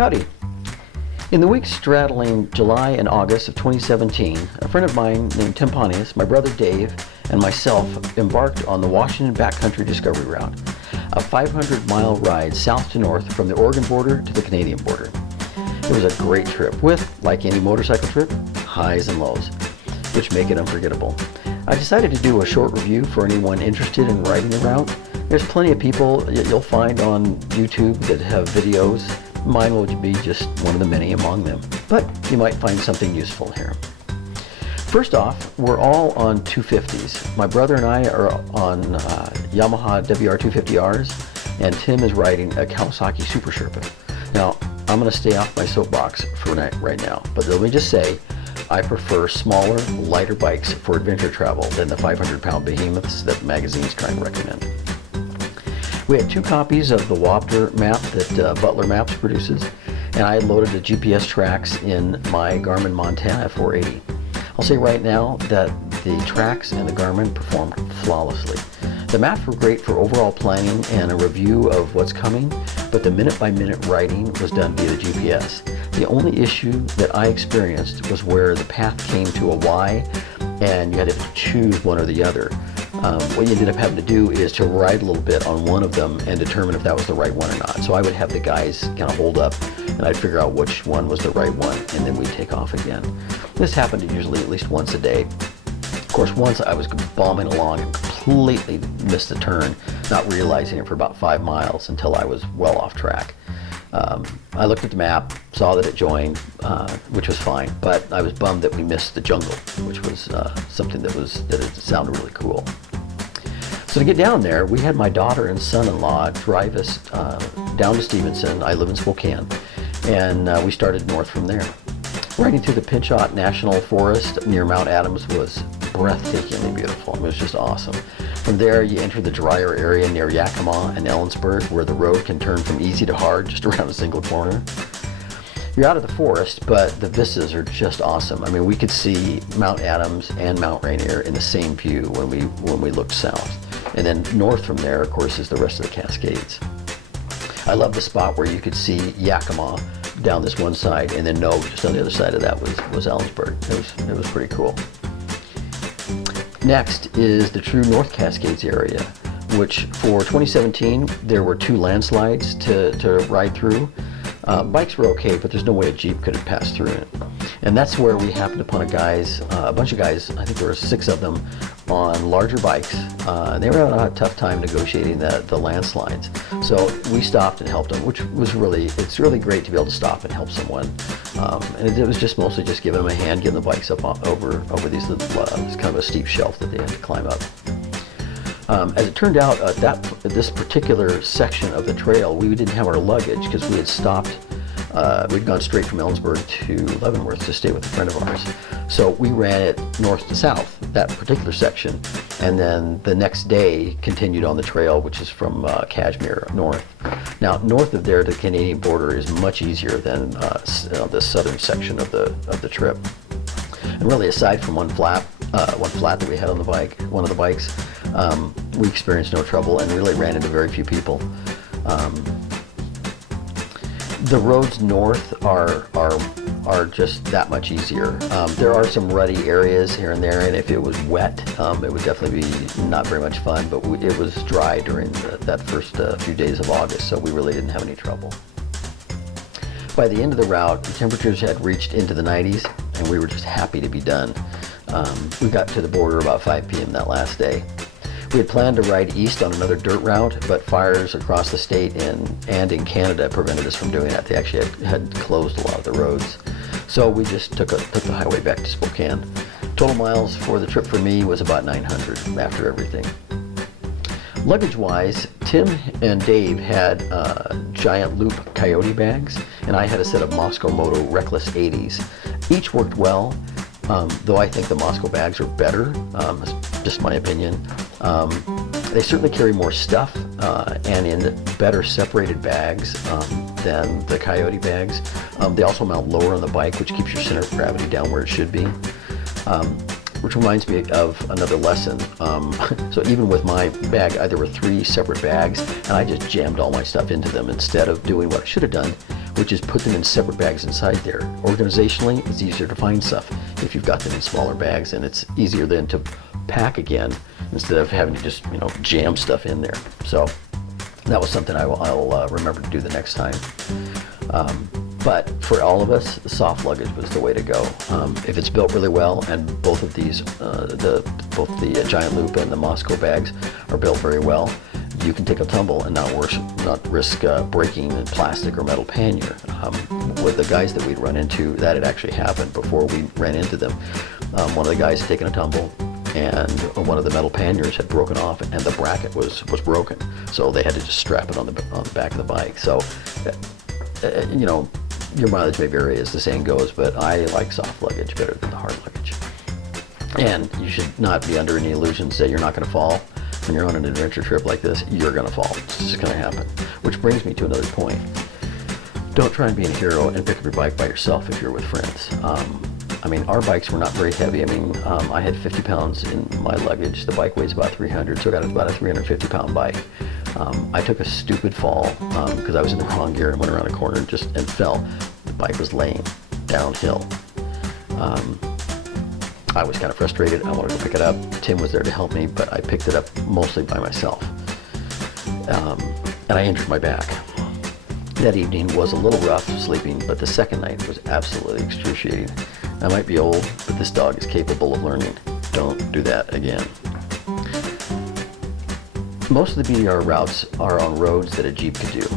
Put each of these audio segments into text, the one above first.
Howdy. In the weeks straddling July and August of 2017, a friend of mine named Tim Pontius, my brother Dave, and myself embarked on the Washington Backcountry Discovery Route, a 500-mile ride south to north from the Oregon border to the Canadian border. It was a great trip with, like any motorcycle trip, highs and lows, which make it unforgettable. I decided to do a short review for anyone interested in riding the route. There's plenty of people you'll find on YouTube that have videos. Mine will be just one of the many among them, but you might find something useful here. First off, we're all on 250s. My brother and I are on Yamaha WR250Rs, and Tim is riding a Kawasaki Super Sherpa. Now, I'm going to stay off my soapbox for right now, but let me just say, I prefer smaller, lighter bikes for adventure travel than the 500-pound behemoths that magazines try and recommend. We had 2 copies of the WABDR map that Butler Maps produces, and I loaded the GPS tracks in my Garmin Montana 480. I'll say right now that the tracks and the Garmin performed flawlessly. The maps were great for overall planning and a review of what's coming, but the minute-by-minute riding was done via the GPS. The only issue that I experienced was where the path came to a Y and you had to choose one or the other. What you ended up having to do is to ride a little bit on one of them and determine if that was the right one or not. So I would have the guys kind of hold up and I'd figure out which one was the right one, and then we'd take off again. This happened usually at least once a day. Of course, once I was bombing along and completely missed the turn, not realizing it for about 5 miles until I was well off track. I looked at the map, saw that it joined, which was fine, but I was bummed that we missed the jungle, which was something that it sounded really cool. So to get down there, we had my daughter and son-in-law drive us down to Stevenson. I live in Spokane, and we started north from there. Riding through the Pinchot National Forest near Mount Adams was breathtakingly beautiful. It was just awesome. From there, you enter the drier area near Yakima and Ellensburg, where the road can turn from easy to hard just around a single corner. You're out of the forest, but the vistas are just awesome. I mean, we could see Mount Adams and Mount Rainier in the same view when we looked south. And then north from there, of course, is the rest of the Cascades. I love the spot where you could see Yakima down this one side, and then just on the other side of that was Ellensburg. It was pretty cool. Next is the true North Cascades area, which for 2017 there were 2 landslides to ride through. Bikes were okay, but there's no way a Jeep could have passed through it. And that's where we happened upon a bunch of guys, I think there were 6 of them, on larger bikes. They were having a tough time negotiating the landslides. So we stopped and helped them, which was it's really great to be able to stop and help someone. And it was just mostly just giving them a hand, getting the bikes up over these little, it's kind of a steep shelf that they had to climb up. As it turned out, this particular section of the trail, we didn't have our luggage because we had stopped. We'd gone straight from Ellensburg to Leavenworth to stay with a friend of ours. So we ran it north to south, that particular section, and then the next day continued on the trail, which is from Cashmere north. Now, north of there, the Canadian border is much easier than the southern section of the trip. And really, aside from one flat that we had on one of the bikes, we experienced no trouble and really ran into very few people. The roads north are just that much easier. There are some rutty areas here and there, and if it was wet, it would definitely be not very much fun, but it was dry during that first few days of August, so we really didn't have any trouble. By the end of the route, the temperatures had reached into the 90s, and we were just happy to be done. We got to the border about 5 p.m. that last day. We had planned to ride east on another dirt route, but fires across the state and in Canada prevented us from doing that. They actually had closed a lot of the roads. So we just took the highway back to Spokane. Total miles for the trip for me was about 900 after everything. Luggage-wise, Tim and Dave had giant loop Coyote bags, and I had a set of Moscow Moto Reckless 80s. Each worked well, though I think the Moscow bags are better. That's just my opinion. They certainly carry more stuff and in better separated bags than the Coyote bags. They also mount lower on the bike, which keeps your center of gravity down where it should be. Which reminds me of another lesson. So even with my bag, there were 3 separate bags, and I just jammed all my stuff into them instead of doing what I should have done, which is put them in separate bags inside there. Organizationally, it's easier to find stuff if you've got them in smaller bags, and it's easier then to pack again instead of having to just, jam stuff in there. So that was something I'll remember to do the next time. But for all of us, soft luggage was the way to go. If it's built really well, and both of these, both the Giant Loop and the Moscow bags are built very well, you can take a tumble and not risk breaking plastic or metal pannier. With the guys that we'd run into, that had actually happened before we ran into them. One of the guys had taken a tumble, and one of the metal panniers had broken off, and the bracket was broken. So they had to just strap it on the back of the bike. So, your mileage may vary, as the saying goes, but I like soft luggage better than the hard luggage. And you should not be under any illusions that you're not going to fall. When you're on an adventure trip like this, you're going to fall. It's just going to happen. Which brings me to another point. Don't try and be a hero and pick up your bike by yourself if you're with friends. Our bikes were not very heavy. I had 50 pounds in my luggage. The bike weighs about 300, so I got about a 350-pound bike. I took a stupid fall because I was in the wrong gear and went around a corner and fell. The bike was laying downhill. I was kind of frustrated. I wanted to pick it up. Tim was there to help me, but I picked it up mostly by myself. And I injured my back. That evening was a little rough sleeping, but the second night was absolutely excruciating. I might be old, but this dog is capable of learning. Don't do that again. Most of the BDR routes are on roads that a Jeep could do.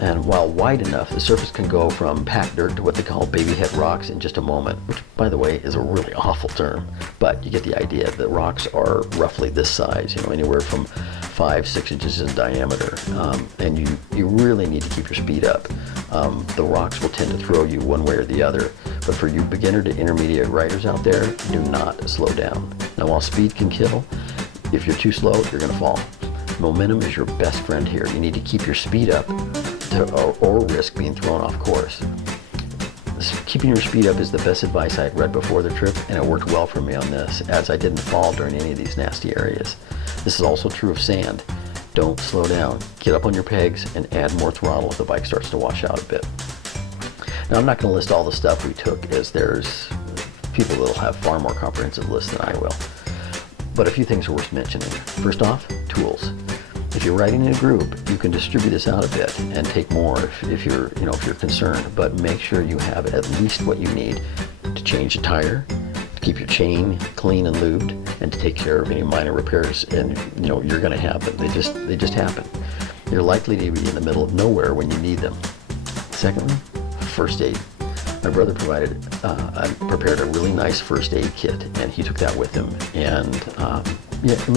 And while wide enough, the surface can go from packed dirt to what they call baby head rocks in just a moment, which, by the way, is a really awful term. But you get the idea. The rocks are roughly this size, anywhere from 5-6 inches in diameter. And you really need to keep your speed up. The rocks will tend to throw you one way or the other. But for you beginner to intermediate riders out there, do not slow down. Now, while speed can kill, if you're too slow, you're going to fall. Momentum is your best friend here. You need to keep your speed up or risk being thrown off course. Keeping your speed up is the best advice I had read before the trip, and it worked well for me on this, as I didn't fall during any of these nasty areas. This is also true of sand. Don't slow down. Get up on your pegs and add more throttle if the bike starts to wash out a bit. Now, I'm not going to list all the stuff we took, as there's people that will have far more comprehensive lists than I will. But a few things are worth mentioning. First off, tools. If you're riding in a group, you can distribute this out a bit and take more if you're concerned. But make sure you have at least what you need to change a tire, to keep your chain clean and lubed, and to take care of any minor repairs. And you're going to have them. They just happen. You're likely to be in the middle of nowhere when you need them. Secondly, first aid. My brother prepared a really nice first aid kit, and he took that with him. And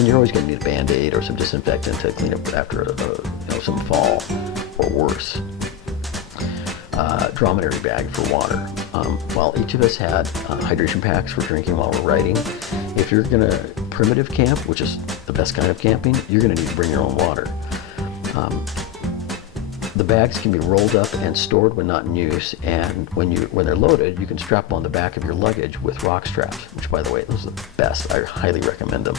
you're always going to need a Band-Aid or some disinfectant to clean up after some fall or worse. Dromedary bag for water. While each of us had hydration packs for drinking while we're riding, if you're going to primitive camp, which is the best kind of camping, you're going to need to bring your own water. The bags can be rolled up and stored when not in use, and when they're loaded, you can strap them on the back of your luggage with rock straps, which, by the way, those are the best. I highly recommend them.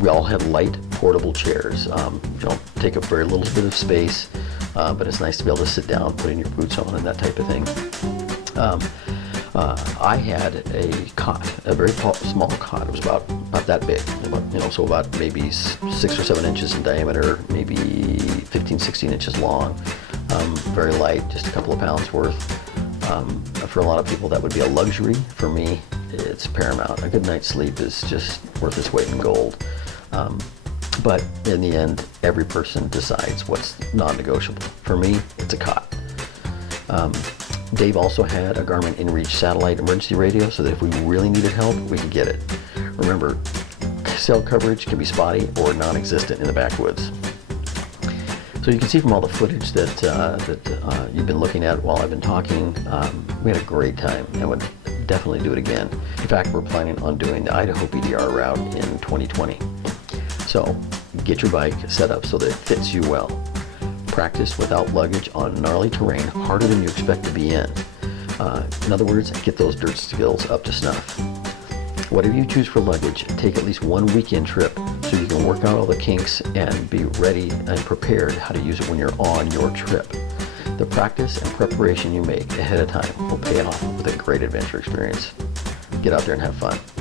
We all have light, portable chairs. Take up very little bit of space, but it's nice to be able to sit down, put in your boots on, and that type of thing. I had a cot, a very small cot. It was about that big, about maybe 6 or 7 inches in diameter, maybe 15-16 inches long. Very light, just a couple of pounds worth. For a lot of people, that would be a luxury. For me, it's paramount. A good night's sleep is just worth its weight in gold. But in the end, every person decides what's non-negotiable. For me, it's a cot. Dave also had a Garmin InReach satellite emergency radio, so that if we really needed help, we could get it. Remember, cell coverage can be spotty or non-existent in the backwoods. So you can see from all the footage that you've been looking at while I've been talking, we had a great time and would definitely do it again. In fact, we're planning on doing the Idaho BDR route in 2020. So get your bike set up so that it fits you well. Practice without luggage on gnarly terrain, harder than you expect to be in. In other words, get those dirt skills up to snuff. Whatever you choose for luggage, take at least one weekend trip so you can work out all the kinks and be ready and prepared how to use it when you're on your trip. the practice and preparation you make ahead of time will pay off with a great adventure experience. Get out there and have fun.